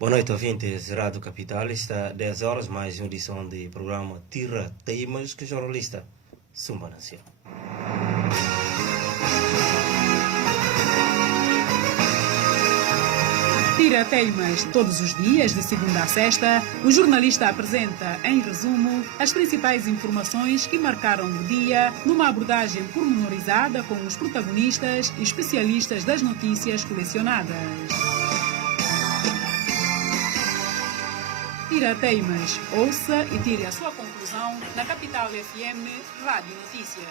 Boa noite, ouvintes. Rádio Capital está 10 horas, mais uma edição de programa Tira Temas, que jornalista Sumba Nacional. Tira Temas. Todos os dias, de segunda a sexta, o jornalista apresenta, em resumo, as principais informações que marcaram o dia, numa abordagem pormenorizada com os protagonistas e especialistas das notícias colecionadas. Tira Temas. Ouça e tire a sua conclusão na Capital FM Rádio Notícias.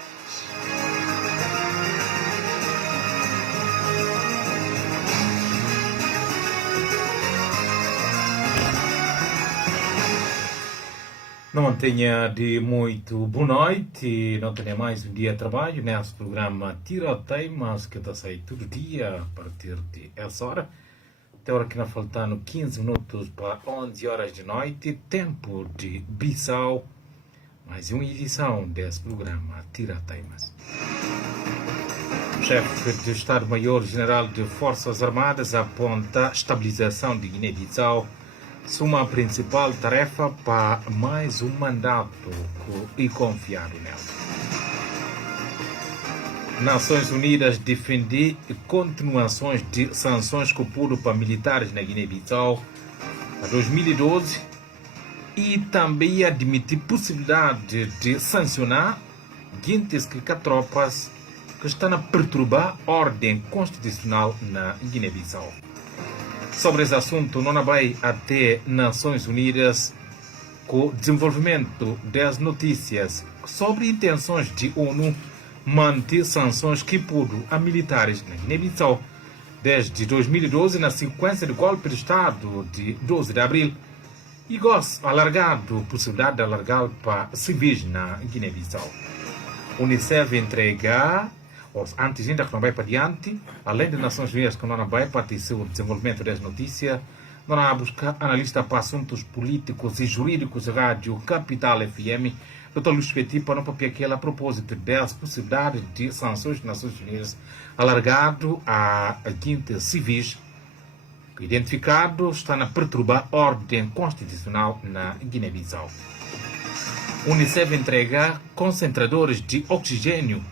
Não tenha de muito boa noite, não tenha mais um dia de trabalho nesse programa Tira Temas, que está a sair todo dia a partir de essa hora. Até hora que não faltando 15 minutos para 11 horas de noite, tempo de Bissau. Mais uma edição desse programa Tira Temas. O chefe do Estado-Maior-General de Forças Armadas aponta a estabilização de Guiné-Bissau suma a principal tarefa para mais um mandato e confiado nela. Nações Unidas defende continuações de sanções que pudo para militares na Guiné-Bissau a 2012 e também admite possibilidade de sancionar guintes que tropas que estão a perturbar a ordem constitucional na Guiné-Bissau. Sobre esse assunto, não vai até Nações Unidas com o desenvolvimento das notícias sobre intenções de ONU manter sanções que pudo a militares na Guiné-Bissau desde 2012 na sequência do golpe de Estado de 12 de abril e gosto alargado possibilidade de alargar para civis na Guiné-Bissau. Unicef entrega antes ainda que não vai para diante, além das Nações Unidas que não vai para o desenvolvimento das notícias, não vai buscar analista para assuntos políticos e jurídicos da Rádio Capital FM, Dr. Luís Petit, para não papel que a propósito das possibilidades de sanções das Nações Unidas alargado a quintas civis, que identificado está a perturbar a ordem constitucional na Guiné-Bissau. Unicef entrega concentradores de oxigênio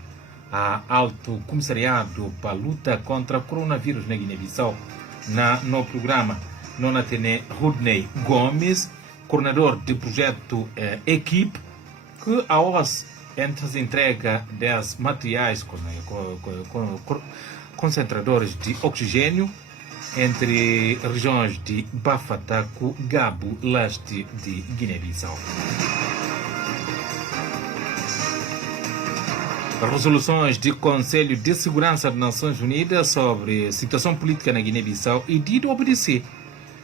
a Alto Comissariado para a Luta contra o Coronavírus na Guiné-Bissau. No programa, não tem Rodney Gomes, coordenador do projeto Equipe, que a OS entre as entrega dos materiais concentradores de oxigênio entre regiões de Bafataco, Gabo, leste de Guiné-Bissau. Resoluções do Conselho de Segurança das Nações Unidas sobre a situação política na Guiné-Bissau e de obedecer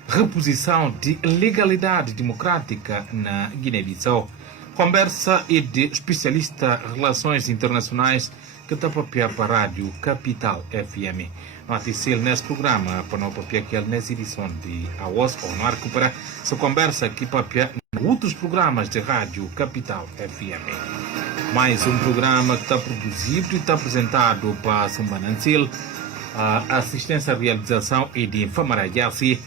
reposição de legalidade democrática na Guiné-Bissau. Conversa e de especialista em relações internacionais que está para a Rádio Capital FM. Notícia nesse programa, para não papiar que nessa edição de AOS, ou não recuperar essa conversa aqui para outros programas de Rádio Capital FM. Mais um programa que está produzido e está apresentado para Sumbanansil, a assistência à realização e de Famarayasi.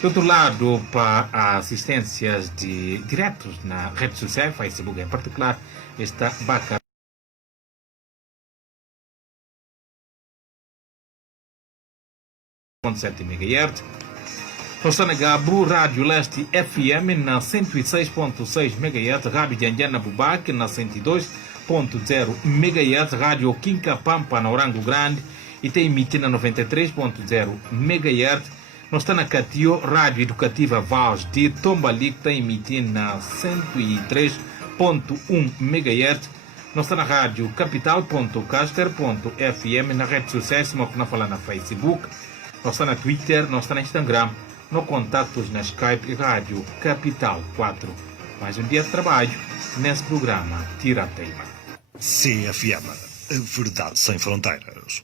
Do outro lado, para assistências de diretos na rede social, Facebook em particular, está Baca 7 MHz. Nós estamos na Gabo, Rádio Leste FM na 106.6 MHz, Rádio Janjana Bubaque na 102.0 MHz, Rádio Quinca Pampa na Orango Grande e tem emitido na 93.0 MHz. Nós estamos na Catio, Rádio Educativa Vaz de Tombali, que está emitindo na 103.1 MHz. Nós estamos na Rádio Capital.caster.fm, na rede social, como que nós falamos na Facebook. Nós estamos na Twitter, nós estamos na Instagram, no contatos na Skype e Rádio Capital 4. Mais um dia de trabalho nesse programa Tira Teima. CFM, a verdade sem fronteiras.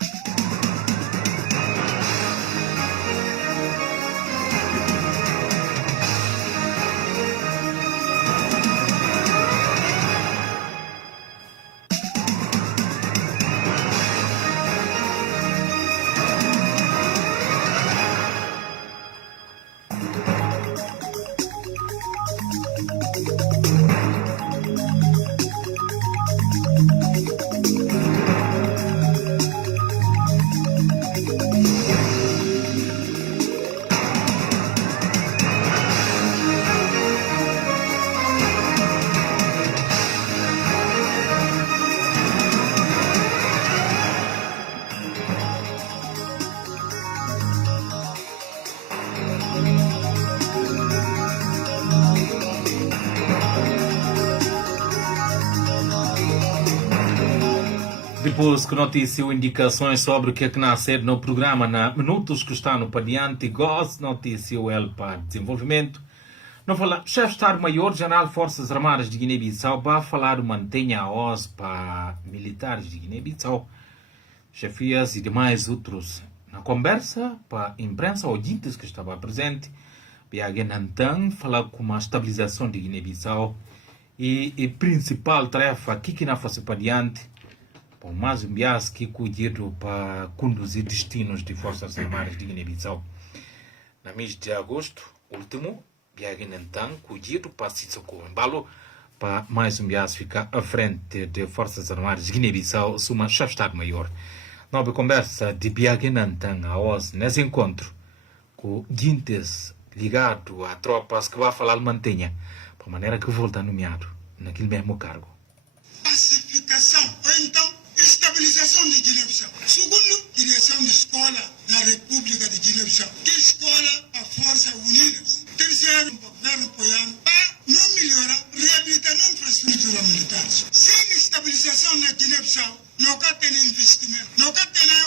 Busco notícias ou indicações sobre o que é que nasce no programa na Minutos que está no Padiante, gosto notícia ou el para desenvolvimento. Não fala, chefe de Estado-Maior General Forças Armadas de Guiné-Bissau vai falar mantenha a OS para militares de Guiné-Bissau, chefias e demais outros. Na conversa para a imprensa, ouvintes que estava presente, Biagen Nantan fala com a estabilização de Guiné-Bissau e a principal tarefa que na fase para diante, por mais um bias que cuidado para conduzir destinos de Forças Armadas de Guiné-Bissau. Na mês de agosto último, Biagen Nantan cuidado para Sissoko Embalo, para mais um bias ficar à frente de Forças Armadas de Guiné-Bissau, suma chefe de Estado-Maior. Nova conversa de Biagen Nantan a OS nesse encontro com Guintes ligado a tropas que vai falar mantenha, por maneira que volta nomeado naquele mesmo cargo. Pacificação, ou então estabilização de Guiné-Bissau. Segundo, direção de escola na República de Guiné-Bissau. Que escola a Forças Unidas. Terceiro, governo apoiando para não melhorar, reabilitar a infraestrutura militar. Sem estabilização na Guiné-Bissau, não tem investimento, não tem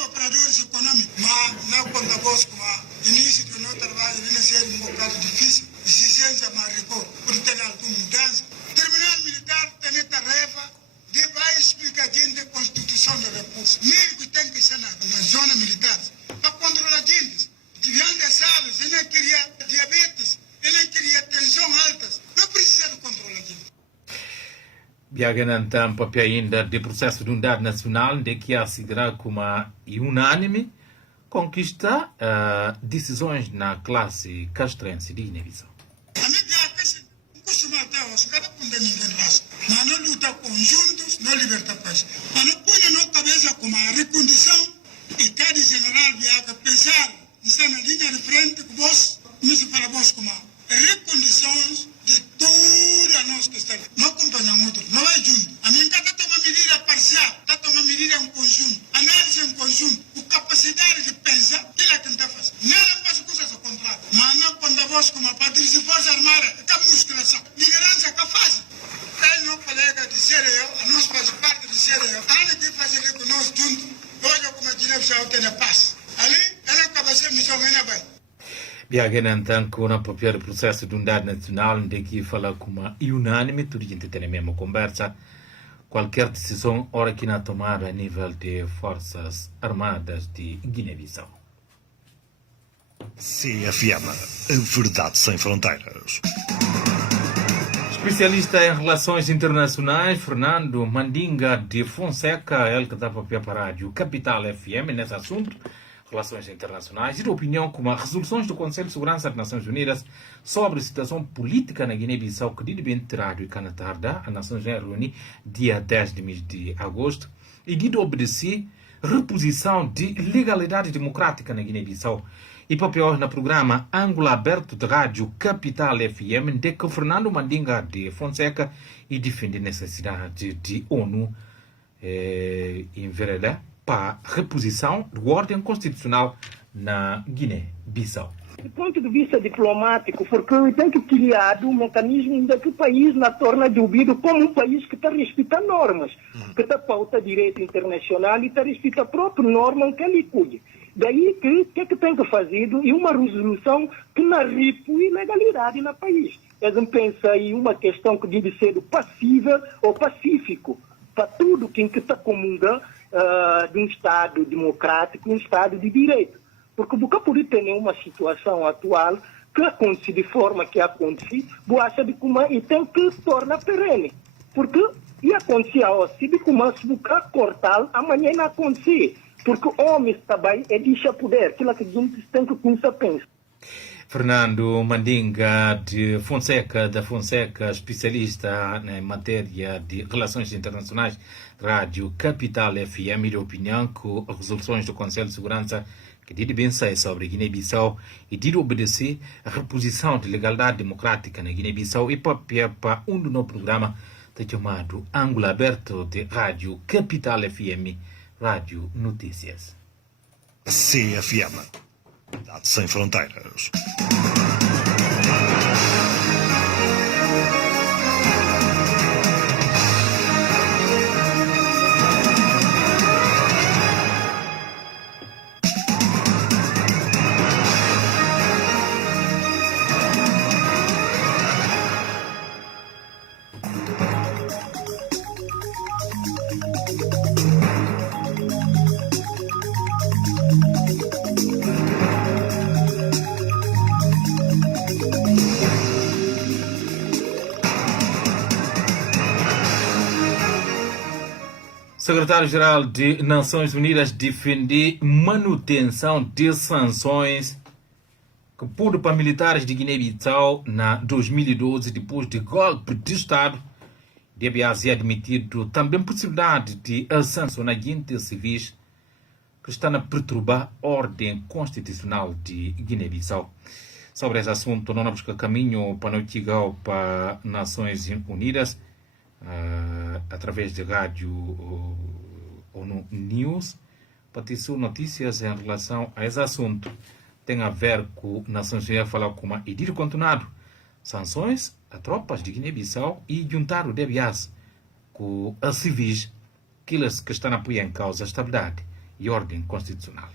operadores econômicos. Mas na conta voz, como início do nosso trabalho, vai ser um bocado difícil. Exigência mais rigor, por ter alguma mudança. Tribunal Militar tem tarefa de vai explicar gente a Constituição da República. Médico tem que ser na zona militar para controlar gente. Criança sabe, se não queria diabetes, se não queria tensão altas, não precisa de controlar gente. Biagen papel ainda de processo de unidade nacional de que assegurar como unânime conquista decisões na classe castrense de Guiné-Bissau. A minha casa costuma até hoje, cada ponta ninguém faz. Mas não luta conjuntos, não liberta paz. Mas não põe na cabeça como a recondição e cada general viaja pensar, está na linha de frente com vós, não se fala vós como recondições de toda a nossa questão. Não acompanham outro, não é junto. A minha casa toma medida parcial, está tomando medida em conjunto, análise em conjunto, com capacidade de pensar, que ela tenta fazer. Nada faz coisas ao contrário. Mas não quando a voz como a Patrícia Força Armada, que a musculação, liderança que faz. Tem um colega de CDU, a nós faz parte de CDU, antes de fazer com nós juntos, hoje como a Guiné-Bissau tem a paz. Ali, ela acaba sendo missão ainda bem. Biagen Nantan com o papel do processo de unidade nacional de que fala com uma unânime, tudo gente tem a mesma conversa, qualquer decisão hora que na tomada a nível de Forças Armadas de Guiné-Bissau. CFM, a verdade sem fronteiras. Especialista em relações internacionais, Fernando Mandinga de Fonseca, ele que dá papel para a Rádio Capital FM nesse assunto, relações internacionais, e de opinião com as resoluções do Conselho de Segurança das Nações Unidas sobre a situação política na Guiné-Bissau, que de bem rádio e na tarde, a Nações Unidas reúne dia 10 de mês de agosto, e de obedecer reposição de legalidade democrática na Guiné-Bissau. E papel no programa Ângulo Aberto de Rádio Capital FM, de que Fernando Mandinga de Fonseca e defende a necessidade de ONU em vereda para a reposição da ordem constitucional na Guiné-Bissau. Do ponto de vista diplomático, porque tem que criar um mecanismo em que o país na torna devido como um país que está a respeitar normas, que está pauta direito internacional e está a respeitar a própria norma que ele cuide. Daí que tem que fazer e uma resolução que não repõe legalidade no país. Eles pensam aí uma questão que deve ser passível ou pacífico para tudo quem que está comunga de um Estado democrático, um Estado de direito. Porque nunca pode ter nenhuma situação atual que acontece de forma que acontece, acha de como e tem que se tornar perene. Porque ia acontecer hoje, de como se buscar cortar, amanhã não acontecer. Porque homens também é deixar poder, aquilo que a gente tem que começar a pensar. Fernando Mandinga de Fonseca, especialista em matéria de relações internacionais, Rádio Capital FM, de opinião com as resoluções do Conselho de Segurança que de bem sair sobre Guiné-Bissau e de obedecer a reposição de legalidade democrática na Guiné-Bissau e para no programa chamado Ângulo Aberto de Rádio Capital FM, Rádio Notícias. CFM, verdade sem fronteiras. Secretário-Geral de Nações Unidas defende manutenção de sanções que pôde para militares de Guiné-Bissau na 2012, depois de golpe de Estado. Deve ser admitido também possibilidade de sancionar agentes civis que estão a perturbar a ordem constitucional de Guiné-Bissau. Sobre esse assunto, não busca caminho para não chegar para Nações Unidas através de rádio ONU News, para ter notícias em relação a esse assunto. Tem a ver com Nações Unidas falar com uma edito continuado sanções a tropas de Guiné-Bissau e juntar o DBAS com os civis, aqueles que estão a apoiar em causa a estabilidade e ordem constitucional.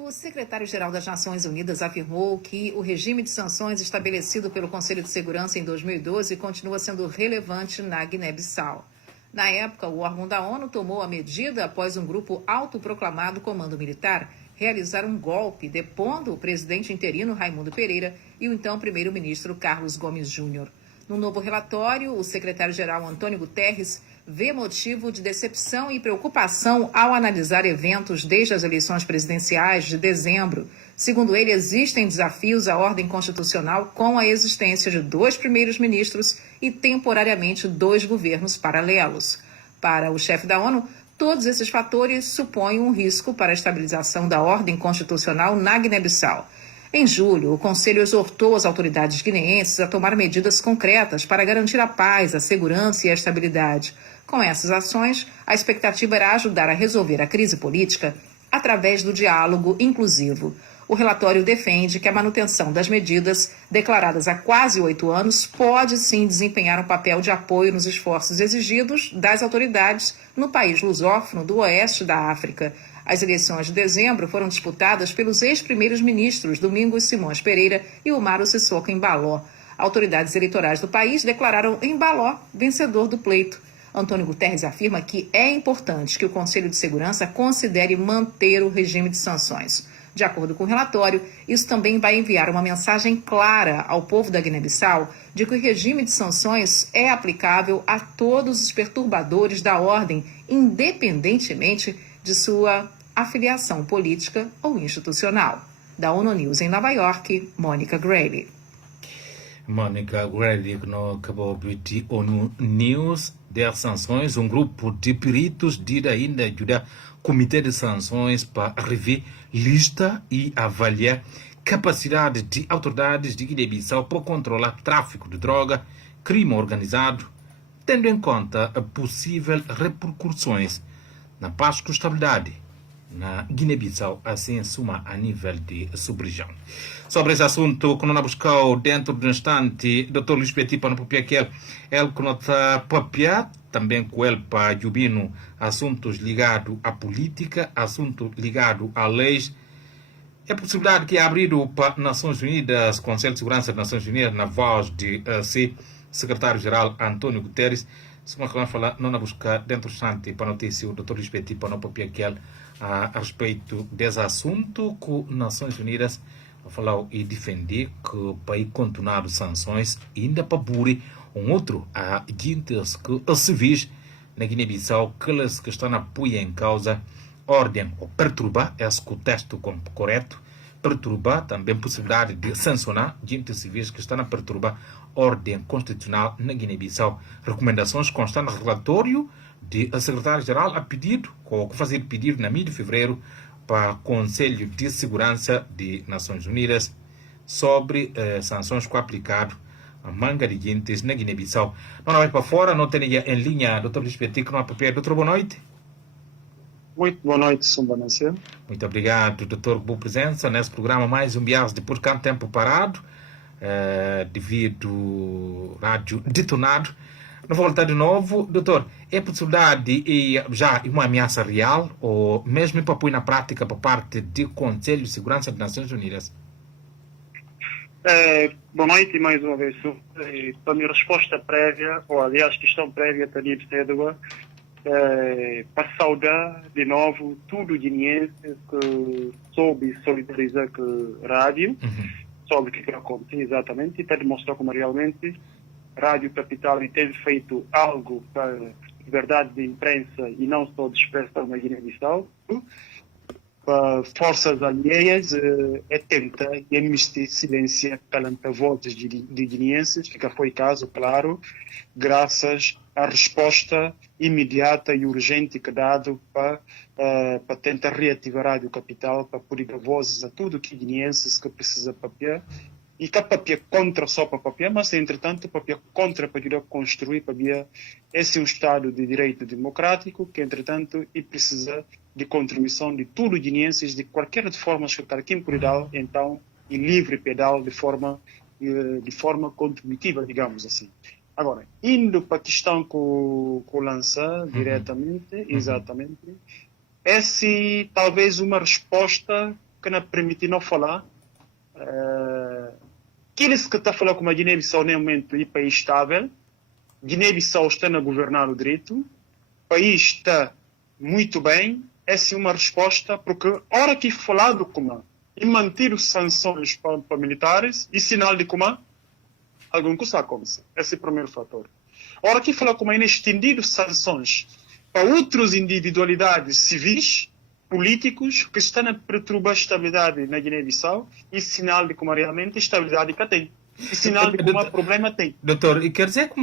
O secretário-geral das Nações Unidas afirmou que o regime de sanções estabelecido pelo Conselho de Segurança em 2012 continua sendo relevante na Guiné-Bissau. Na época, o órgão da ONU tomou a medida após um grupo autoproclamado Comando Militar realizar um golpe, depondo o presidente interino Raimundo Pereira e o então primeiro-ministro Carlos Gomes Júnior. No novo relatório, o secretário-geral Antônio Guterres vê motivo de decepção e preocupação ao analisar eventos desde as eleições presidenciais de dezembro. Segundo ele, existem desafios à ordem constitucional com a existência de 2 primeiros-ministros e, temporariamente, 2 governos paralelos. Para o chefe da ONU, todos esses fatores supõem um risco para a estabilização da ordem constitucional na Guiné-Bissau. Em julho, o Conselho exortou as autoridades guineenses a tomar medidas concretas para garantir a paz, a segurança e a estabilidade. Com essas ações, a expectativa era ajudar a resolver a crise política através do diálogo inclusivo. O relatório defende que a manutenção das medidas, declaradas há quase 8 anos, pode sim desempenhar um papel de apoio nos esforços exigidos das autoridades no país lusófono do oeste da África. As eleições de dezembro foram disputadas pelos ex-primeiros-ministros Domingos Simões Pereira e Umaro Sissoko Embaló. Autoridades eleitorais do país declararam Embaló vencedor do pleito. Antônio Guterres afirma que é importante que o Conselho de Segurança considere manter o regime de sanções. De acordo com o relatório, isso também vai enviar uma mensagem clara ao povo da Guiné-Bissau de que o regime de sanções é aplicável a todos os perturbadores da ordem, independentemente de sua afiliação política ou institucional. Da ONU News em Nova York, Mônica Grayle. Mônica Grayle, que não acabou de ONU News, das sanções, um grupo de peritos de ainda ajudar o Comitê de Sanções para rever lista e avaliar capacidade de autoridades de Guiné-Bissau para controlar tráfico de droga, crime organizado, tendo em conta possíveis repercussões na paz e estabilidade na Guiné-Bissau, assim suma a nível de sub-região. Sobre esse assunto, que nós buscamos dentro de um instante, Dr. Luís Petit, para não papiar aquele, ele que nós papiar, também com ele para Jubino, assuntos ligados à política, assuntos ligados a leis. É possibilidade que é abrido para Nações Unidas, Conselho de Segurança das Nações Unidas, na voz de secretário-geral Antônio Guterres. Se nós vamos falar, não na buscar dentro do instante para a notícia, o Dr. Luís Petit, para não papiar aquele, a respeito desse assunto com Nações Unidas, a falar e defender que o país continuar as sanções ainda para buri outro agentes que os civis na Guiné-Bissau, aqueles que estão a pôr em causa ordem ou perturbar, esse que o texto correto, perturbar também a possibilidade de sancionar agentes civis que estão a perturbar ordem constitucional na Guiné-Bissau. Recomendações constam no relatório de secretário-geral a pedido, ou fazer pedido na mídia de fevereiro para o Conselho de Segurança de Nações Unidas sobre sanções que aplicado a manga de agentes na Guiné-Bissau. Não vai para fora, não tem em linha, Dr. Luís Petit, que não há papel. Doutor, boa noite. Muito boa noite, Sumbanense. Muito obrigado, doutor, por boa presença nesse programa. Mais um bias depois de quanto tempo parado, devido rádio detonado. Não vou voltar de novo. Doutor, é possibilidade e já uma ameaça real ou mesmo para pôr na prática por parte do Conselho de Segurança das Nações Unidas? Boa noite mais uma vez. Para a minha resposta prévia, ou aliás questão prévia, Tania de Cédua, para saudar de novo tudo o guineense que soube solidarizar com a rádio, sobre o que aconteceu exatamente, e para demonstrar como realmente a Rádio Capital tem feito algo para liberdade de imprensa e não só de expressão na Guiné-Bissau, para forças alheias é tenta e silencia calanta vozes de guineenses, que foi caso, claro, graças à resposta imediata e urgente que dado para tentar reativar a Rádio Capital, para poder dar vozes a tudo que guineenses que precisa papel, e que papel contra só para papel, mas entretanto papel contra para poder construir papel. Esse é um Estado de direito democrático que entretanto e precisa de contribuição de tudo guineenses de qualquer forma que cada quem puder dar, então em livre pedal de forma contributiva, digamos assim. Agora, indo para a questão que o lança diretamente, exatamente, essa talvez uma resposta que não permite não falar. Aqueles que estão a falar como a Guiné-Bissau no momento é um país estável, Guiné-Bissau está a governar o direito, o país está muito bem, essa é uma resposta, porque a hora que falado como e manter as sanções para militares, e sinal de como algum coisa acontece. Esse é o primeiro fator. A hora que fala como é estendido sanções para outras individualidades civis, políticos, que estão a perturbar a estabilidade na Guiné-Bissau, e sinal de como realmente a estabilidade que tem. E sinal de como o problema tem. Doutor, e quer dizer que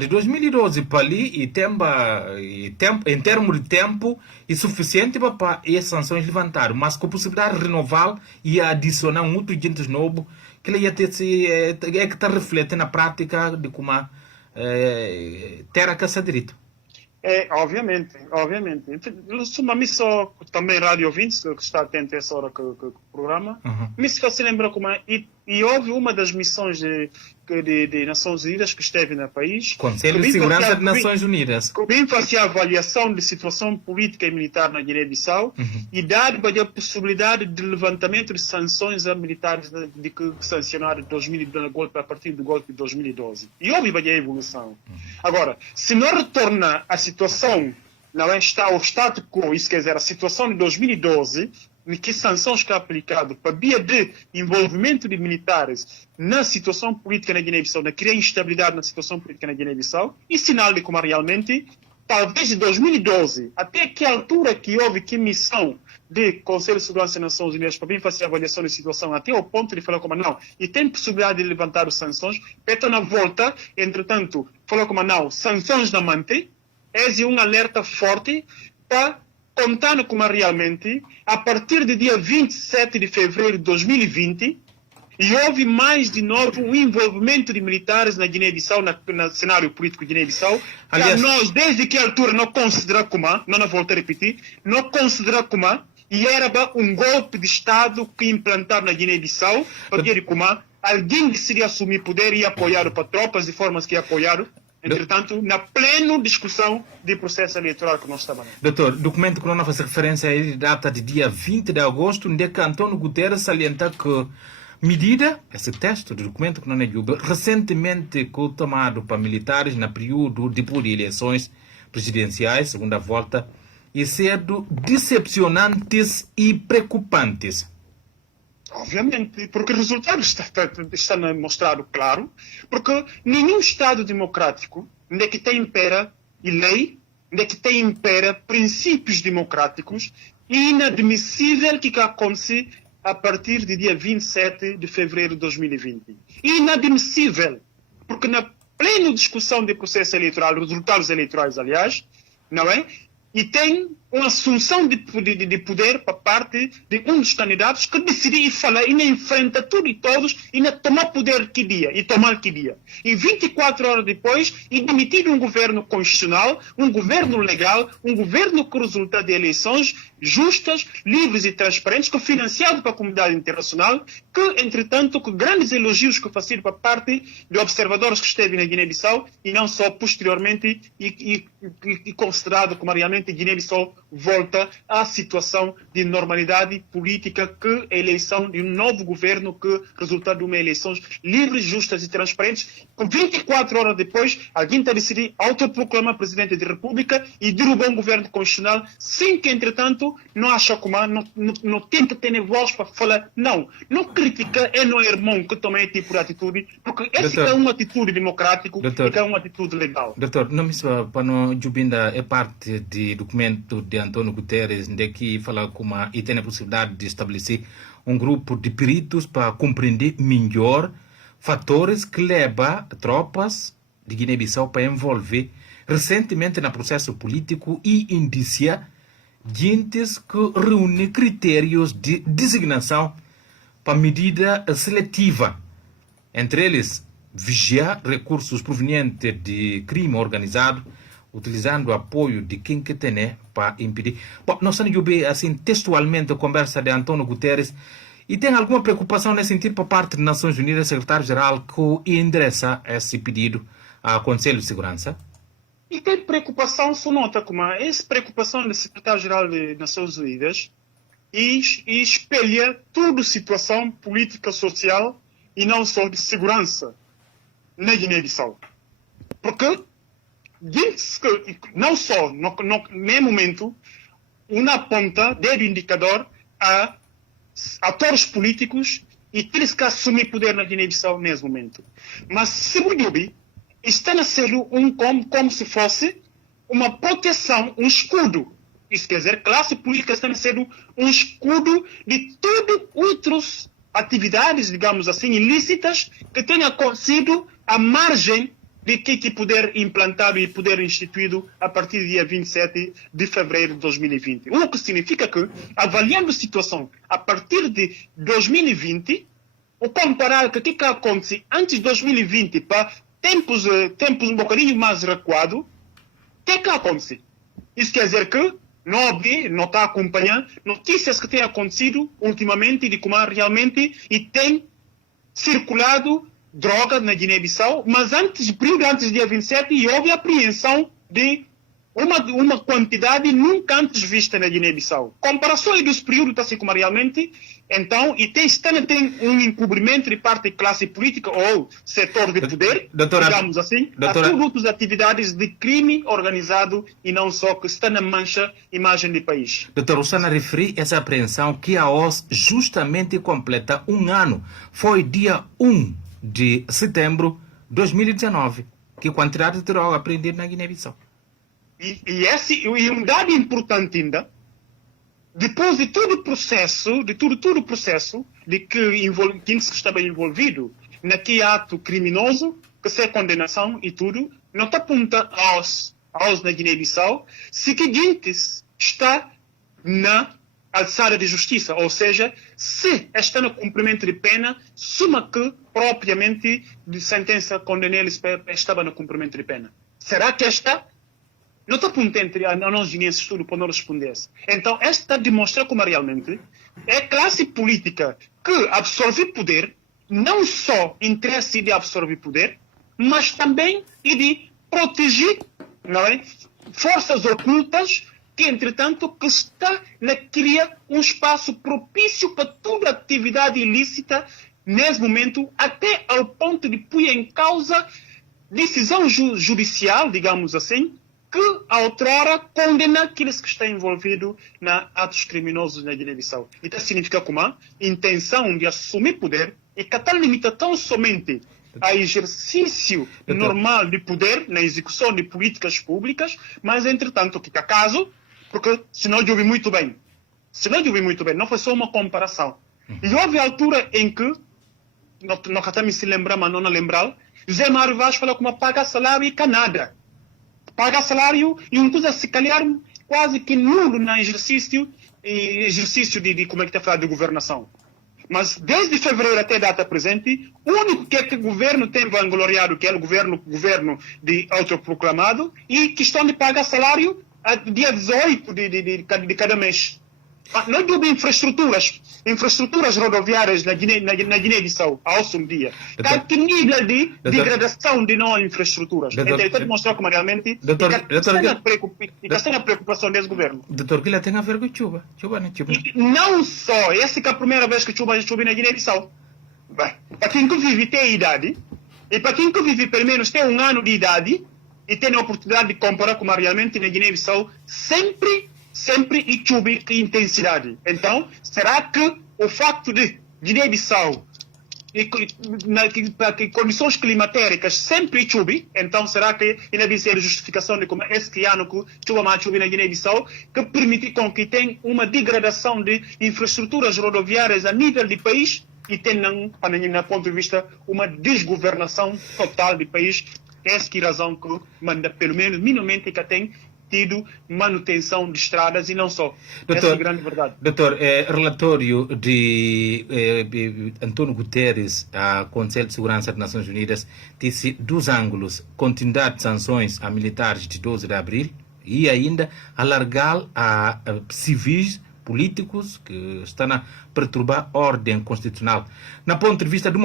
de 2012 para ali, em termos de tempo, é suficiente para as sanções levantar, mas com a possibilidade de renovar e adicionar um outro agente novo, que ele ia ter que está refletindo na prática de como terá que ser direito. Obviamente. Mas só também rádio ouvintes que está atento a essa hora que o programa, me se lembra como e houve uma das missões de Nações Unidas que esteve no país. Conselho de Segurança de Nações Unidas. Que vem fazer a avaliação de situação política e militar na Guiné-Bissau e dar a possibilidade de levantamento de sanções a militares que sancionaram a partir do golpe de 2012. E houve a evolução. Agora, se não retorna a situação, não está o status quo, isso quer dizer, a situação de 2012, em que sanções que é aplicado para via de envolvimento de militares na situação política na Guiné-Bissau, na criar instabilidade na situação política na Guiné-Bissau, e sinal de como realmente, talvez de 2012, até que altura que houve que missão de Conselho de Segurança das Nações Unidas para vir fazer a avaliação da situação, até ao ponto de falar como não, e tem possibilidade de levantar as sanções, Petro na volta, entretanto, falou como não, sanções não mantém, esse é um alerta forte para contando como realmente, a partir do dia 27 de fevereiro de 2020, e houve mais de novo um envolvimento de militares na Guiné-Bissau, no cenário político de Guiné-Bissau, que nós, desde que altura, não consideramos como, não volto a repetir, não consideramos como, e era um golpe de Estado que implantaram na Guiné-Bissau, porque como alguém que seria assumir poder e apoiar para tropas de formas que apoiaram, entretanto, na plena discussão do processo eleitoral que nós estamos. Doutor, documento que não faz referência a ele data de dia 20 de agosto, onde que António Guterres salienta que medida, esse texto do documento que não é recentemente tomado para militares no período depois de eleições presidenciais, segunda volta, e sendo decepcionantes e preocupantes. Obviamente, porque o resultado está mostrado claro, porque nenhum Estado democrático, onde que tem impera lei, onde que tem impera princípios democráticos, é inadmissível que acontece a partir do dia 27 de fevereiro de 2020. Inadmissível, porque na plena discussão do processo eleitoral, resultados eleitorais, aliás, não é? E tem uma assunção de poder para parte de um dos candidatos que decidiu falar e enfrenta tudo e todos e tomar poder que dia, e tomar que dia. E 24 horas depois, e demitir um governo constitucional, um governo legal, um governo que resulta de eleições justas, livres e transparentes, que financiado para a comunidade internacional, que, entretanto, que grandes elogios que faziam para parte de observadores que esteve na Guiné-Bissau e não só posteriormente e considerado como realmente Guiné-Bissau volta à situação de normalidade política que a eleição de um novo governo que resulta de uma eleição livres, justas e transparentes, que 24 horas depois alguém está a decidir autoproclamar presidente da República e derrubar um governo constitucional sem que, entretanto, não acha como não tenta ter voz para falar não critica é não irmão que toma esse tipo de atitude, porque essa é uma atitude democrática e é uma atitude legal. Doutor, não me sabe, para não Jubinda é parte do documento de António Guterres, de que fala como e tem a possibilidade de estabelecer um grupo de peritos para compreender melhor fatores que levam tropas de Guiné-Bissau para envolver recentemente no processo político e indicia agentes que reúnem critérios de designação para medida seletiva, entre eles vigiar recursos provenientes de crime organizado, utilizando o apoio de quem que tem para impedir. Bom, nós estamos ver assim textualmente a conversa de António Guterres e tem alguma preocupação nesse sentido por parte das Nações Unidas, secretário-geral, que endereça esse pedido ao Conselho de Segurança? E tem preocupação, só nota como essa preocupação do secretário-geral das Nações Unidas e espelha toda a situação política, social e não só de segurança na Guiné-Bissau. Porque não só no momento, uma ponta desde o indicador a atores políticos e aqueles que assumem poder na Guiné-Bissau nesse momento. Mas, segundo eu, está a ser como se fosse uma proteção, um escudo. Isso quer dizer, classe política está a ser um escudo de todas outras atividades, digamos assim, ilícitas que tenham acontecido à margem de que poder implantado e poder instituído a partir do dia 27 de fevereiro de 2020. O que significa que, avaliando a situação a partir de 2020, o comparar com o que aconteceu antes de 2020 para tempos um bocadinho mais recuado, o que acontece? Isso quer dizer que não está acompanhando notícias que têm acontecido ultimamente de como realmente e tem circulado droga na Guiné-Bissau, mas período antes do dia 27, houve a apreensão de uma quantidade nunca antes vista na Guiné-Bissau. Comparações dos períodos assim como realmente, então, e tem um encobrimento de parte da classe política ou setor de poder, digamos assim, a todas as atividades de crime organizado e não só que está na mancha imagem do país. Doutor, o Sana refere essa apreensão que a OS justamente completa um ano. Foi dia 1 de setembro de 2019, que a quantidade de droga apreendida na Guiné-Bissau. E um dado importante ainda, depois de todo o processo, de que estava envolvido naquele ato criminoso, que se é condenação e tudo, não está aponta aos na Guiné-Bissau, seguintes está na alçada de justiça, ou seja, se está no cumprimento de pena, suma que propriamente de sentença condena eles estava no cumprimento de pena. Será que esta não está apontando a nós guineenses tudo para não responder? Então, esta demonstra como realmente é a classe política que absorve poder, não só interesse de absorver poder, mas também de proteger, não é, forças ocultas que, entretanto, que está a criar um espaço propício para toda atividade ilícita nesse momento, até ao ponto de pôr em causa decisão judicial, digamos assim, que outrora condena aqueles que estão envolvidos em atos criminosos na Guiné-Bissau. Então significa como a intenção de assumir poder e que está limitada tão somente a exercício normal de poder na execução de políticas públicas, mas entretanto que é caso, porque senão eu ouvi muito bem, não foi só uma comparação. E houve a altura em que, não estamos se lembrar, mas não lembrar, José Mário Vaz falou como paga salário e Canadá. Paga salário e uma coisa se calhar quase que nulo no exercício de como é que está a falar de governação. Mas desde fevereiro até a data presente, o único que o governo tem vangloriado, que é o governo de autoproclamado, e questão de pagar salário a dia 18 de cada mês. Não houve infraestruturas rodoviárias na Guiné-Bissau ao último dia. Que nível de degradação de não infraestruturas? Então, eu estou mostrar como realmente está a preocupação desse governo. Doutor, que tem a ver com chuva? Não só, essa é a primeira vez que chove na Guiné-Bissau. Para quem que vive tem idade, e para quem que vive pelo menos tem 1 ano de idade, e tem a oportunidade de comparar com realmente na Guiné-Bissau, sempre e chuva e intensidade. Então, será que o facto de Guiné-Bissau e condições climatéricas sempre chove, então será que ainda deve ser a justificação de como este ano que chuva mais chove na Guiné-Bissau, que permite com que tenha uma degradação de infraestruturas rodoviárias a nível de país e tem, no ponto de vista, uma desgovernação total do país. Essa é a razão que manda, pelo menos, minimamente, que tem tido manutenção de estradas e não só. Essa é a grande verdade. Doutor, relatório de António Guterres ao Conselho de Segurança das Nações Unidas disse 2 ângulos: continuidade de sanções a militares de 12 de abril e ainda alargar a civis políticos que estão a perturbar a ordem constitucional. Na ponto de vista de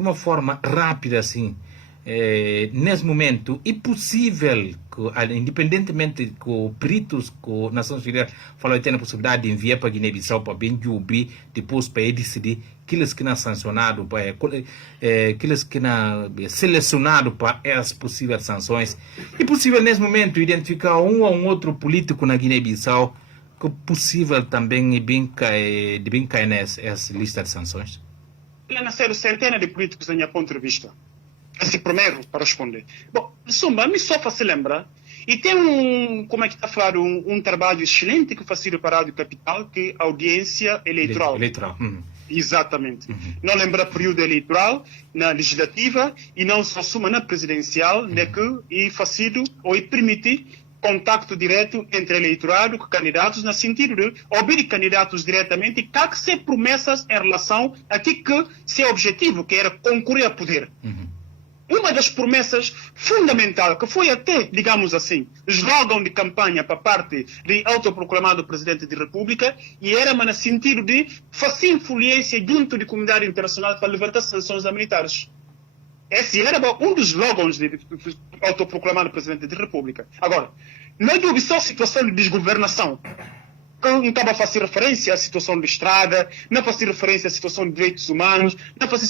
uma forma rápida assim, nesse momento é possível que, independentemente que os peritos que as Nações Unidas falam que tem a possibilidade de enviar para Guiné-Bissau para bem Jubi, depois para decidir aqueles que não sancionado, aqueles que não selecionado para as possíveis sanções, é possível nesse momento identificar um ou outro político na Guiné-Bissau que é possível também de bem cair nessa lista de sanções? Nasceram centenas de políticos, da minha ponto de vista. Esse primeiro, para responder. Bom, Sumba, me só faz lembrar, e tem como é que está a falar, um trabalho excelente que foi feito para a Rádio Capital, que é a audiência eleitoral. Exatamente. Não lembra período eleitoral, na legislativa, e não só suma na presidencial, né, que e facido ou permite contacto direto entre eleitorado e candidatos, no sentido de ouvir candidatos diretamente e que se promessas em relação a que seu objetivo, que era concorrer a poder. Uma das promessas fundamentais, que foi até, digamos assim, slogan de campanha para parte do autoproclamado Presidente da República, e era no sentido de fazer influência junto da comunidade internacional para levantar sanções a militares. Esse era um dos slogans do autoproclamado Presidente da República. Agora, não houve só situação de desgovernação, que não estava a fazer referência à situação de estrada, não fazer referência à situação de direitos humanos, não fazer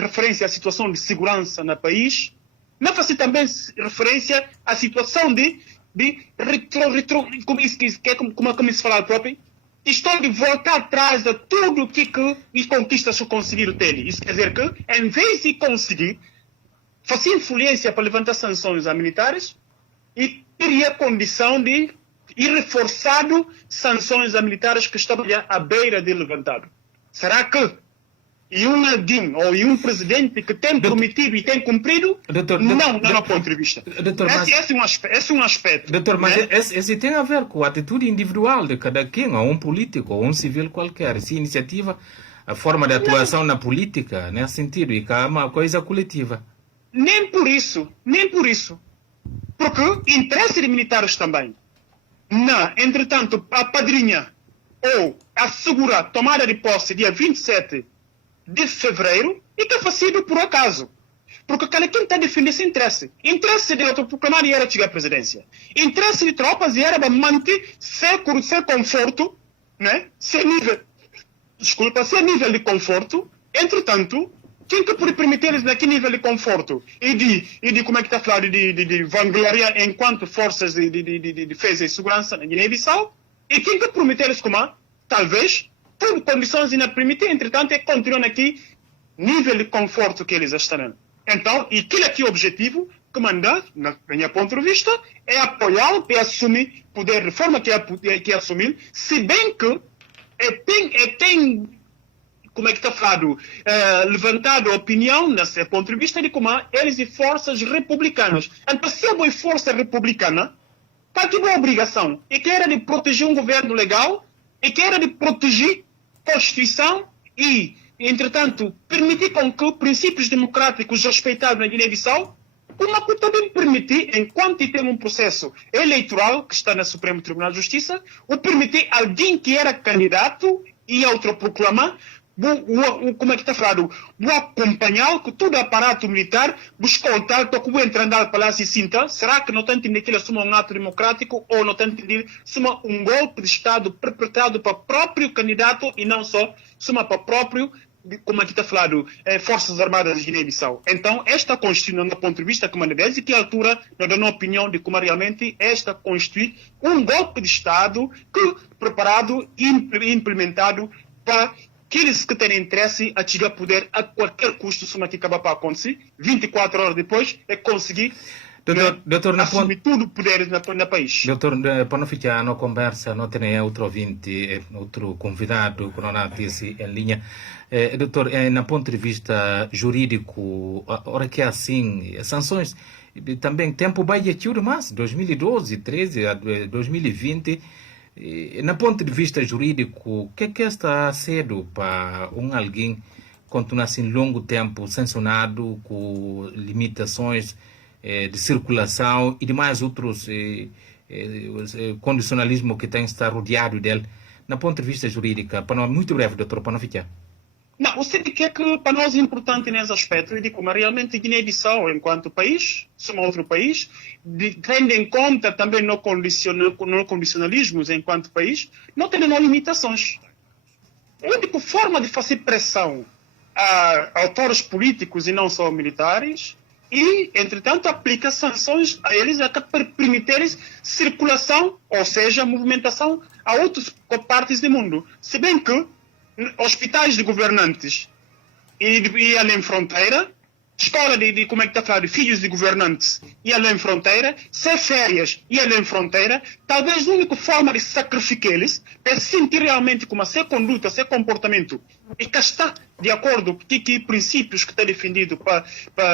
referência à situação de segurança no país, não fazer também referência à situação de como se fala próprio, estão de voltar atrás de tudo que as conquistas que conseguiram ter. Isso quer dizer que, em vez de conseguir fazer influência para levantar sanções a militares, e teria condição de ir reforçado sanções a militares que estavam à beira de levantado. Será que alguém ou um presidente que tem prometido e tem cumprido? Não ponto de vista. Esse é um aspecto. Doutor, mas esse tem a ver com a atitude individual de cada quem, ou um político, ou um civil qualquer. Essa iniciativa, a forma de atuação na política, nesse sentido, e que é uma coisa coletiva. Nem por isso. Porque interesse de militares também. Entretanto, a padrinha ou assegurar a tomada de posse dia 27 de fevereiro e que foi sido por acaso. Porque cada quem está defendendo esse interesse. Interesse de autoproclamar era chegar à presidência. Interesse de tropas era manter seu conforto, né? Seu nível de conforto. Entretanto, quem que pode permitir eles naquele nível de conforto e de como é que está a falar de vangloriar enquanto forças de defesa e segurança na Guiné-Bissau? E quem que permitir eles como talvez por condições de não permitir, entretanto, é continuar aqui nível de conforto que eles estão. Então, e aquele aqui é o objetivo que manda, na minha ponto de vista, é apoiar e assumir poder de forma que é assumir, se bem que tem como é que está falado, levantado a opinião, nesse ponto de vista, de como eles e forças republicanas. Então, se é uma força republicana, está aqui uma obrigação, e que era de proteger um governo legal, e que era de proteger a Constituição e, entretanto, permitir com que princípios democráticos respeitados na Guiné-Bissau como que também permitir, enquanto tem um processo eleitoral que está no Supremo Tribunal de Justiça, o permitir alguém que era candidato e autoproclamar, como é que está falado, o acompanhar com todo o aparato militar, buscar o tal, como entrar no palácio e sinta, será que não está entendendo que ele assume um ato democrático ou não está entendendo que um golpe de Estado perpetrado para o próprio candidato e não só, para o próprio, como aqui está falado, Forças Armadas de Guiné-Bissau. Então, esta constitui, do ponto de vista que desde que altura, nós damos opinião de como realmente esta constitui um golpe de Estado que, preparado e implementado para aqueles que têm interesse a chegar a poder a qualquer custo, se que acaba para acontecer, 24 horas depois, é conseguir assumir tudo o poder no país. Doutor, para não ficar na conversa, não tem outro ouvinte, outro convidado que não disse em linha. Doutor, na ponto de vista jurídico, hora que é assim, sanções, também tempo vai de mais, 2012, 13 a 2020, na ponto de vista jurídico, o que está cedo para alguém continuar assim longo tempo sancionado com limitações de circulação e demais outros condicionalismo que tem que estar rodeado dele, na ponto de vista jurídico, para muito breve, doutor, para não ficar. Não, você quer que para nós é importante nesse aspecto, de como realmente Guiné-Bissau, enquanto país, somos outro país, tendo em conta também no condicionalismos enquanto país, não tem limitações. A única forma de fazer pressão a autores políticos e não só militares, e, entretanto, aplica sanções a eles para permitirem circulação, ou seja, movimentação a outras partes do mundo. Se bem que hospitais de governantes e além fronteira, escola como é que está a falar, de filhos de governantes e além fronteira, se férias e além fronteira, talvez a única forma de sacrificá-los é sentir realmente como se conduta, se comportamento e que está de acordo com que princípios que está defendido para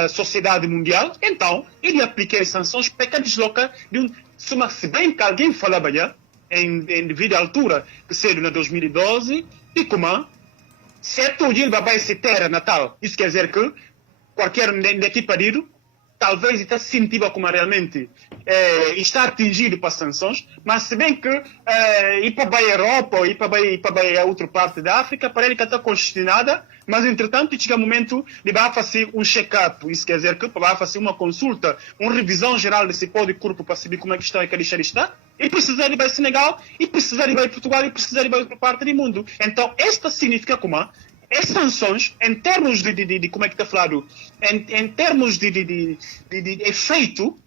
a sociedade mundial, então ele aplica as sanções para que desloca se bem que alguém falava já em devido à altura que saiu em 2012 e como se todo dia vai se ter Natal, isso quer dizer que qualquer daqui parido talvez está sentindo como realmente está atingido para as sanções, mas se bem que ir para a Europa ou ir para a outra parte da África, para ele que está congestionada, mas entretanto chega o momento de vai fazer um check-up, isso quer dizer que vai fazer uma consulta, uma revisão geral desse pó de corpo para saber como é que está e que está, e precisar ir para o Senegal, e precisar ir para Portugal, e precisar ir para outra parte do mundo. Então, esta significa como as sanções, em termos de como é que está falado, em termos de efeito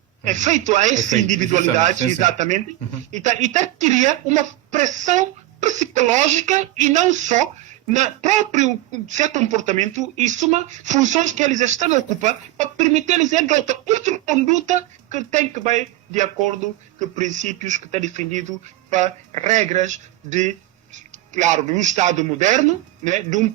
a essa individualidade, exatamente, e cria uma pressão psicológica e não só na próprio seu comportamento e suma funções que eles estão a ocupar para permitir eles adotar outra conduta que tem que ir de acordo com princípios que está defendido para regras de um Estado moderno, né, de um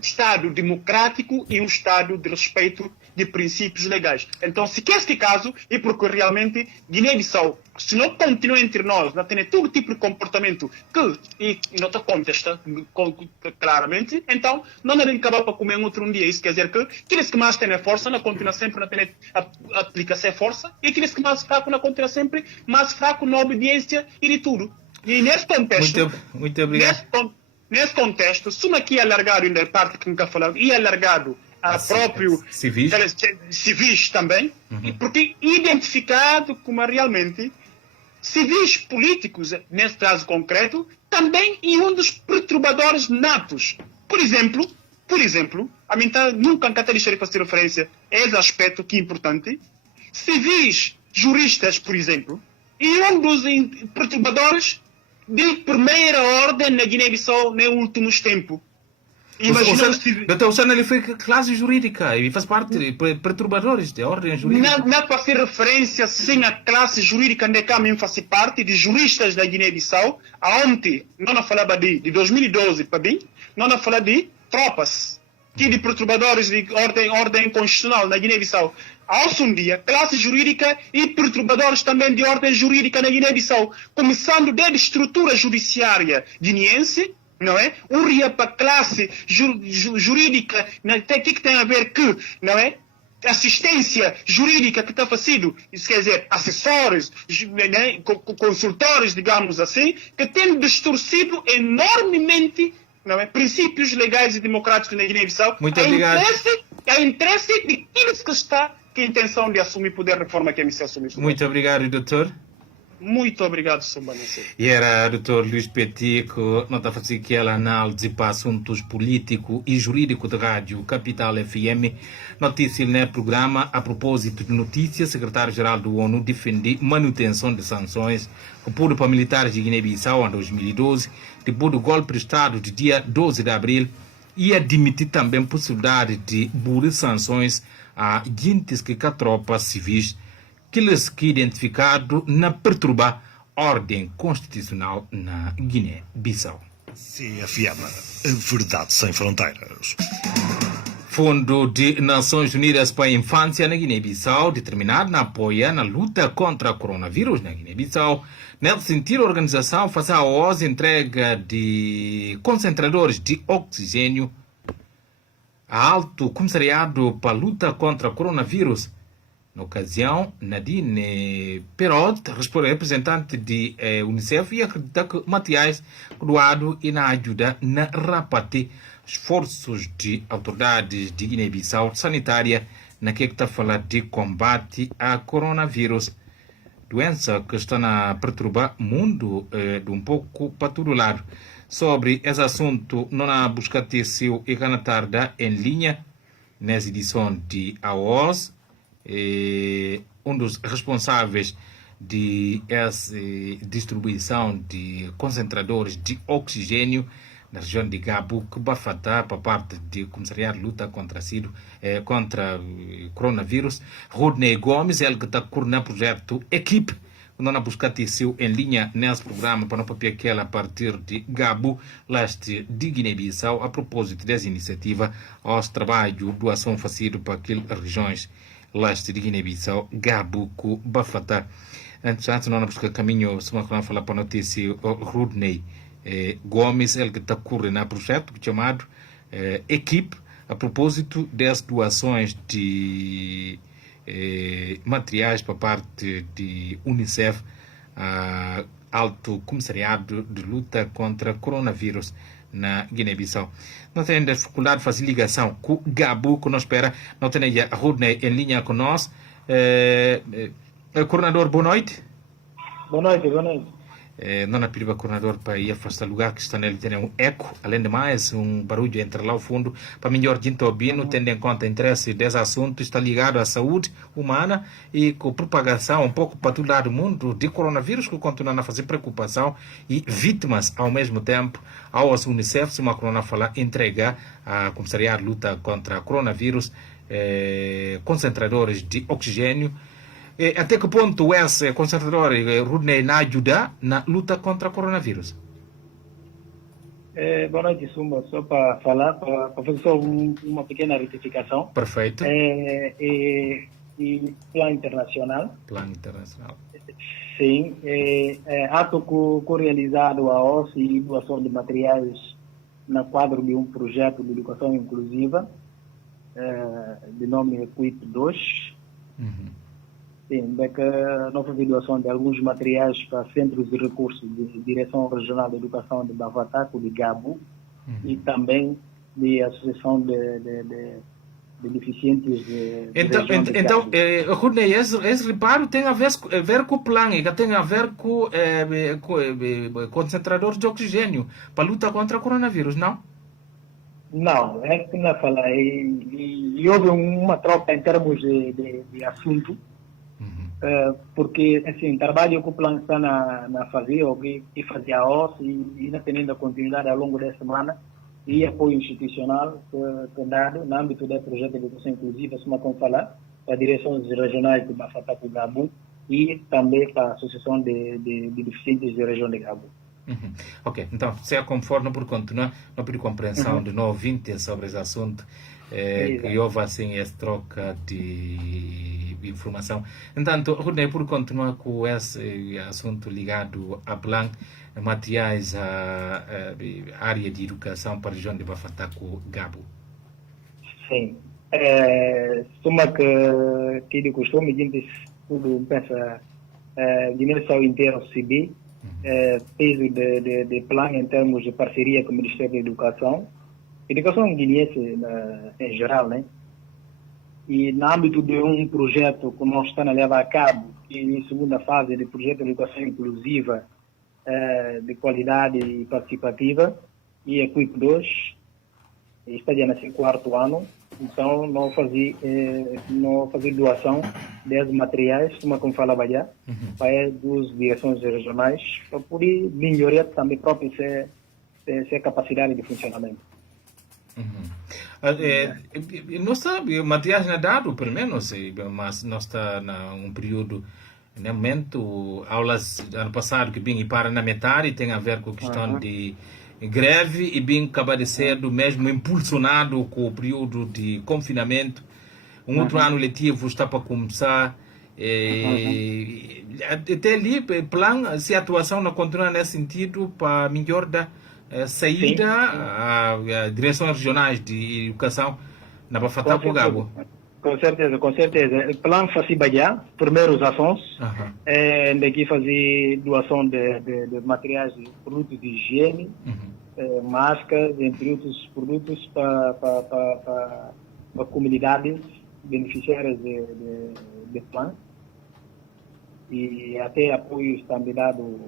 Estado democrático e um Estado de respeito de princípios legais. Então, se quer este caso, é porque realmente Guiné-Bissau, se não continua entre nós, não tem todo tipo de comportamento que não está contesta claramente, então não devem acabar para comer outro dia. Isso quer dizer que aqueles que mais têm a força não continuam sempre a aplicar-se a força e aqueles que mais fracos não continuam sempre mais fracos na obediência e de tudo. E nesse contexto, muito obrigado. Nesse contexto, se aqui é alargado, ainda a parte que nunca falamos, e alargado a próprio civis também, porque identificado como realmente civis políticos, nesse caso concreto, também e um dos perturbadores natos. Por exemplo, a mim nunca deixarei fazer referência a esse aspecto que é importante, civis juristas, por exemplo, e um dos perturbadores de primeira ordem na Guiné-Bissau nos últimos tempos. Doutor, o senhor ele foi classe jurídica e faz parte de perturbadores de ordem jurídica. Não fazer referência sem a classe jurídica de cá mesmo faz parte de juristas da Guiné-Bissau, aonde não falava de 2012 para bem, não falava de tropas, que de perturbadores de ordem constitucional na Guiné-Bissau. Há um dia, classe jurídica e perturbadores também de ordem jurídica na Guiné-Bissau, começando desde a estrutura judiciária guineense, não é? Ria para a classe jurídica, que tem a ver que, não é? assistência jurídica que está fazendo, isso quer dizer, assessores, né, consultores, digamos assim, que têm distorcido enormemente, não é, princípios legais e democráticos na Guiné-Bissau. Muito obrigado. A interesse de aqueles que está com a intenção de assumir poder de forma que a missão assumir poder. Muito obrigado, doutor. Muito obrigado, Sumbanense. E era o Dr. Luís Petit que não está a fazer aquela análise para assuntos político e jurídico de rádio Capital FM. Notícia no programa a propósito de notícias, secretário-geral da ONU defende manutenção de sanções por para militares de Guiné-Bissau em 2012, depois do golpe de Estado de dia 12 de abril, e admitir também a possibilidade de burlar sanções a agentes que a tropas civis que lhes que identificado na perturbar ordem constitucional na Guiné-Bissau. CFM, a verdade sem fronteiras. Fundo de Nações Unidas para a Infância na Guiné-Bissau, determinado na apoia na luta contra o coronavírus na Guiné-Bissau. Nesse sentido, a organização faz a entrega de concentradores de oxigênio a Alto Comissariado para a Luta contra o Coronavírus. Na ocasião, Nadine Perot, representante de Unicef, e acredita que materiais doados e na ajuda na rapate esforços de autoridades de Guiné-Bissau sanitária na que está a falar de combate a coronavírus, doença que está a perturbar o mundo de um pouco para todo lado. Sobre esse assunto, não há busca ter seu e tarde em linha nessa edição de AOS. Um dos responsáveis de essa distribuição de concentradores de oxigênio na região de Gabu, que Bafata, para parte do Comissariado de Luta contra o Coronavírus, Rodney Gomes, ele que está coordenando o projeto Equipe, não a buscar seu em linha nesse programa para não papel aquela a partir de Gabu, leste de Guiné-Bissau, a propósito dessa iniciativa, aos trabalhos, doação facido para aquelas regiões leste de Guiné-Bissau, Gabu, com Bafata. Antes não buscar caminho, se não falar para a notícia, Rodney Gomes, ele que está coordenando o projeto chamado Equipe, a propósito das doações de materiais para parte de Unicef, Alto Comissariado de Luta contra o Coronavírus na Guiné-Bissau. Não tem dificuldade de fazer ligação com o Gabu, que nós espera. Não tem a Rodney em linha com nós. Coordenador, boa noite. Boa noite, boa noite. Não na pedido coordenador para ir afastar o lugar que está nele, tem um eco, além de mais, um barulho entre lá ao fundo, para melhor gente ouvindo, tendo em conta o interesse desse assunto, está ligado à saúde humana e com propagação um pouco para todo lado do mundo de coronavírus, que continua a fazer preocupação e vítimas ao mesmo tempo. Ao Unicef, se uma corona falar, entregar a Comissariado de Luta contra o Coronavírus concentradores de oxigênio. Até que ponto esse concentrador Rodney na ajuda na luta contra o coronavírus? Boa noite, Sumba. Só para falar, para fazer só uma pequena retificação. Perfeito. E plano internacional. Plano internacional. Sim. Ato co-realizado a OSS e doação de materiais no quadro de um projeto de educação inclusiva, de nome EQUIP 2. Uhum. Sim, que não foi doação de alguns materiais para centros de recursos de Direção Regional de Educação de Bavataco, de Gabu, e também de Associação de Deficientes de Então, Rodney, esse reparo tem a ver com o plano, tem a ver com concentradores de oxigênio para lutar contra o coronavírus, não? Não, é que não falar. E houve uma troca em termos de assunto. Porque, assim, trabalho que o plano está na fazer, e fazer a OSS, e ainda tendo a continuidade ao longo da semana, e apoio institucional que dado no âmbito do projeto de educação inclusiva, se como falar, para direções regionais de Bafataco e Gabu, e também para a Associação de Deficientes da região de Gabu. Ok, então, se é conforme por continuar, não pedir compreensão de novo ouvinte sobre esse assunto, que houve assim essa troca de informação. Entanto, Rodney, por continuar com esse assunto ligado a plan, materiais à área de educação para a região de Bafataco, Gabu. Sim. Suma que de costume, gente tudo pensa, Guiné-Bissau inteiro CB, peso de plano em termos de parceria com o Ministério da Educação. Educação guineense em geral, né? E no âmbito de um projeto que nós estamos a levar a cabo, que em segunda fase de projeto de educação inclusiva, de qualidade e participativa, e Equipe 2, está já nesse 4º ano, então não fazer doação de materiais, como falava já, para as 2 direções regionais, para poder melhorar também própria essa capacidade de funcionamento. Não sabe, materiais não é dado, pelo menos, mas nós está num período, no momento, aulas ano passado que bem e para na metade, tem a ver com a questão de greve e bem acaba de ser do mesmo impulsionado com o período de confinamento. Outro ano letivo está para começar. Até ali, plano, se a atuação não continuar nesse sentido, para melhor da saída a direções regionais de educação na Bafatá para o Gabo. Com certeza. O plano Facibaia, primeiros ações, daqui fazer doação de materiais, de produtos de higiene, máscaras, entre outros produtos para comunidades beneficiárias de plano. E até apoios também dado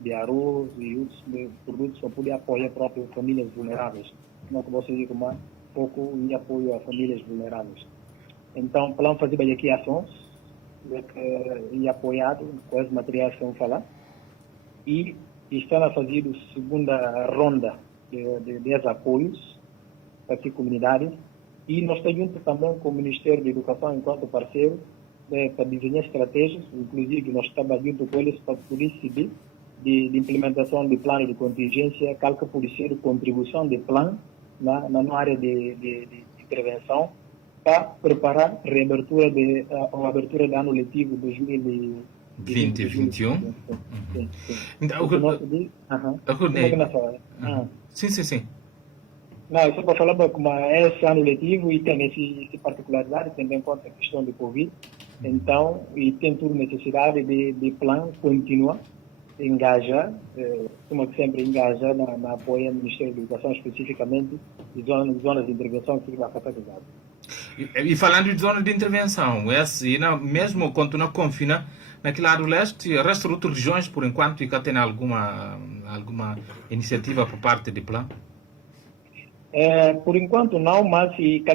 de arroz e outros produtos para poder apoiar próprias famílias vulneráveis. Não que você diga, mas pouco em apoio a famílias vulneráveis. Então, plano fazer bem aqui ações e apoiado com os materiais que vamos falar. E está a fazer a segunda ronda de apoios para as comunidades. E nós estamos junto também com o Ministério da Educação enquanto parceiro para desenhar estratégias, inclusive nós estamos junto com eles para poder seguir de implementação de plano de contingência, calca por ser contribuição de plano na área de intervenção para preparar a abertura de ano letivo 2020-2021. Sim. Não, só para falar como esse ano letivo e tem essa particularidade, tendo em conta a questão do Covid, então, e tem toda necessidade de plano continuar engajar, como sempre engajar na apoio do Ministério da Educação, especificamente de zonas de intervenção que vai afetar o Gabo. E falando de zona de intervenção, mesmo quando não confina, naquele lado leste, o resto de outras regiões, por enquanto, já tem alguma iniciativa por parte do plano? Por enquanto não, mas está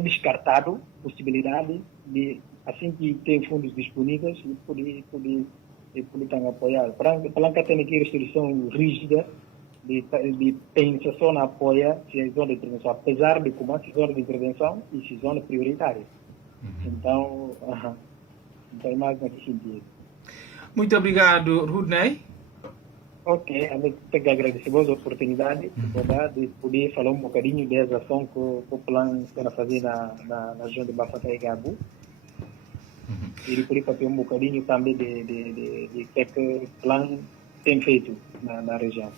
descartado a possibilidade de, assim que tem fundos disponíveis, poder apoiar. Para que tem aqui restrição rígida de pensação na apoia se é zona de intervenção, apesar de como se zona de intervenção e se zona prioritária. Então, é mais nesse sentido. Muito obrigado, Rudney. Ok, eu tenho que agradecer a oportunidade de poder falar um bocadinho dessa ação que o plano está a fazer na região de Bafatá e Gabu. E por isso ter um bocadinho também de que o plano tem feito na região.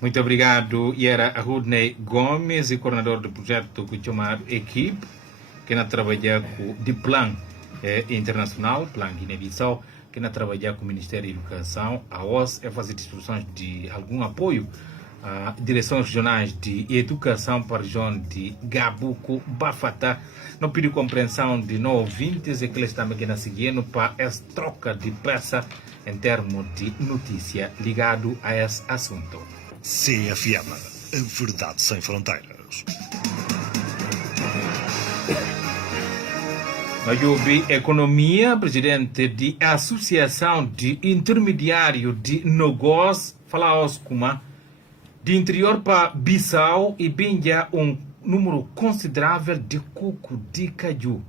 Muito obrigado. E era a Rudney Gomes, coordenador do projeto que chama Equipe, que na trabalha com o plano internacional, Plano Guiné-Bissau, que na trabalhar com o Ministério da Educação. A OS é fazer distribuições de algum apoio a direções regionais de educação para a região de Gabuco, Bafatá. Não pediu compreensão de não ouvintes e que eles estão aqui seguindo para essa troca de peça em termos de notícia ligado a esse assunto. CFM, a verdade sem fronteiras. Mayubi Economia, presidente da Associação de Intermediário de Negócios, fala Oscuma, de interior para Bissau e bem já número considerável de coco de caju.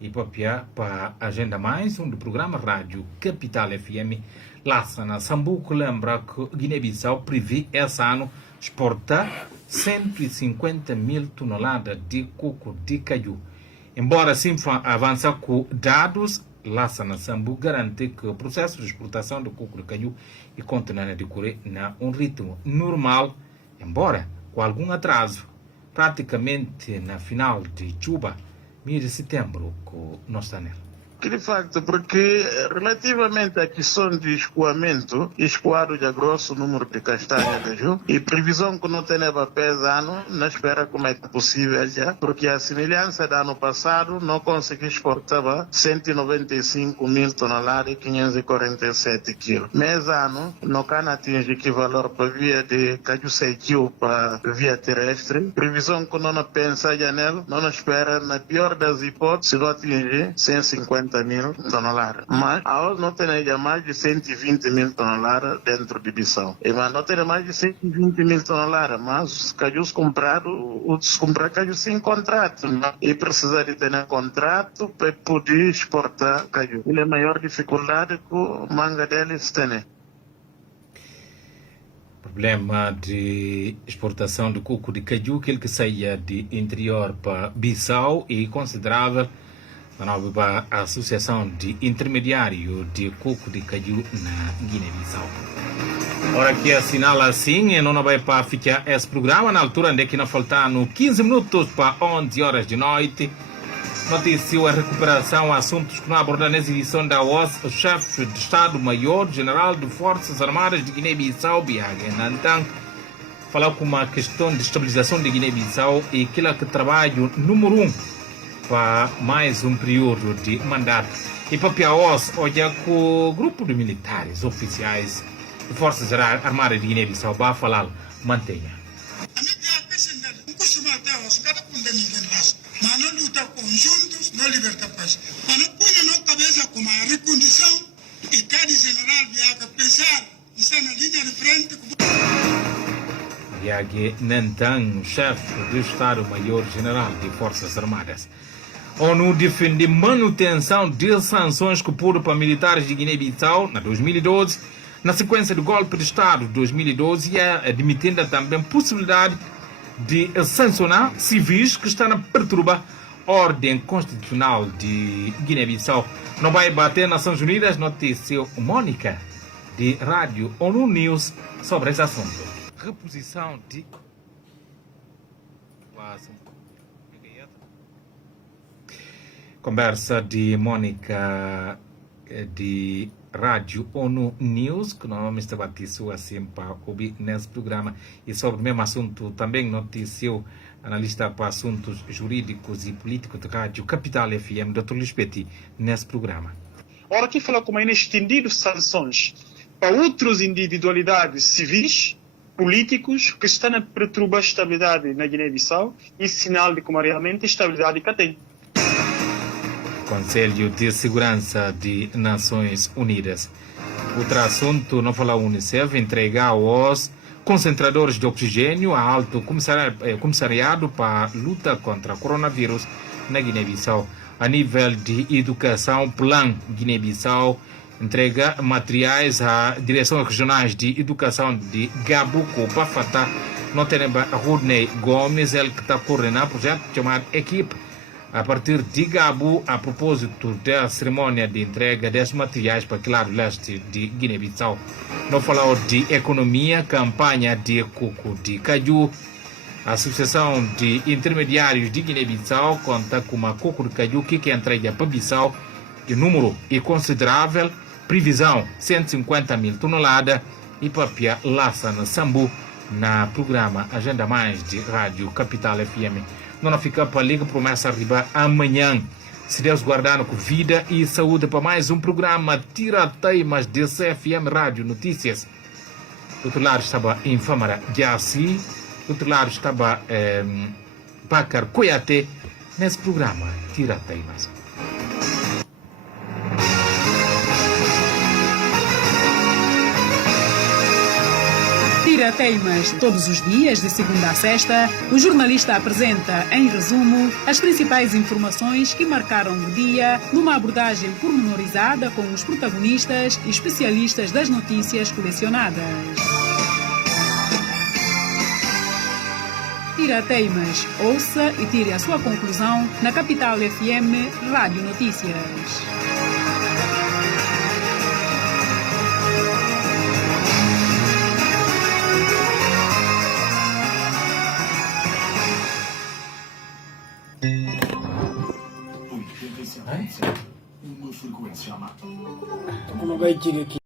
E para a agenda mais do programa Rádio Capital FM, lá na Sambuco lembra que Guiné-Bissau prevê esse ano exportar 150 mil toneladas de coco de caju. Embora assim avançar com dados, lá na Sambu garante que o processo de exportação do coco de caju e continua a decorrer na um ritmo normal, embora com algum atraso, praticamente na final de Juba, mês de setembro, com nós está nele. Que de facto, porque relativamente à questão de escoamento, escoado já grosso número de castanhas de Ju, e previsão que não tem pés ano, na espera como é possível já, porque a semelhança do ano passado não consegui exportar 195 mil toneladas e 547 quilos. Mês ano, não can atingir que valor para via de caju 6 quilos para via terrestre, previsão que não pensa já nela, não espera, na pior das hipóteses, não atingir 150 mil toneladas. Mas a não tem já mais de 120 mil toneladas dentro de Bissau. E mas não tem mais de 120 mil toneladas, mas os cajus comprados, os comprar cajus sem contrato. E precisa de ter um contrato para poder exportar caju. E a maior dificuldade que o manga deles tem. Problema de exportação de coco de caju, aquele que saía de interior para Bissau e considerável para a Associação de Intermediário de Coco de Caju na Guiné-Bissau. Ora que assinala assim, e não vai para ficar esse programa na altura onde que não faltam 15 minutos para 11 horas de noite. Noticiou a recuperação, assuntos que não abordam nessa edição da OAS, o chefe de Estado-Maior-General de Forças Armadas de Guiné-Bissau, Biaga Nantang, falou com uma questão de estabilização de Guiné-Bissau e aquilo que trabalho número 1 para mais um período de mandato. E para Piaos, olha que o grupo de militares oficiais de Forças Armadas de Guiné-Bissau vai falar, mantenha. Mas não luta conjuntos, não liberta paz. Mas não põe na cabeça como a recondição e cada general viaja pensar, está na linha de frente. Biaga Nantang, chefe do Estado-Maior-General de Forças Armadas. ONU defende manutenção de sanções que pôr para militares de Guiné-Bissau na 2012, na sequência do golpe de Estado de 2012, e admitindo também possibilidade de sancionar civis que estão a perturbar a ordem constitucional de Guiné-Bissau. Não vai bater Nações Unidas, noticiou Mônica, de Rádio ONU News, sobre esse assunto. Reposição de... Conversa de Mônica, de Rádio ONU News, que normalmente está batizado assim para ouvir nesse programa, e sobre o mesmo assunto também noticiou analista para assuntos jurídicos e políticos da Rádio Capital FM, Dr. Luís Petit, nesse programa. Ora, aqui fala como é estendido sanções para outras individualidades civis, políticos, que estão a perturbar a estabilidade na Guiné-Bissau e sinal de como realmente a estabilidade que tem. Conselho de Segurança de Nações Unidas. Outro assunto, não fala Unicef, entregar aos concentradores de oxigênio a alto comissariado para a luta contra o coronavírus na Guiné-Bissau. A nível de educação, Plan Guiné-Bissau entrega materiais a direções regionais de educação de Gabuco, Pafata, não tem Rodney Gomes, ele que está coordenando o projeto chamado Equipe, a partir de Gabu, a propósito da cerimônia de entrega desses materiais para o lado leste de Guiné-Bissau. Não falou de economia, campanha de coco de caju. A Associação de Intermediários de Guiné-Bissau conta com uma coco de caju que entrega para Bissau, e número é considerável, previsão 150 mil toneladas, e papia laça na Sambu, na programa Agenda Mais de Rádio Capital FM. Não fica para a Liga, promessa arribar amanhã. Se Deus guardar com vida e saúde para mais um programa Tira Teimas de CFM Rádio Notícias. Do outro lado estava em Famara Jassi, do outro lado estava Bakar Koyate, nesse programa Tira Teimas. Tira Teimas, todos os dias, de segunda a sexta, o jornalista apresenta, em resumo, as principais informações que marcaram o dia, numa abordagem pormenorizada com os protagonistas e especialistas das notícias colecionadas. Tira Teimas, ouça e tire a sua conclusão na Capital FM Rádio Notícias. Uma vai tirar aqui.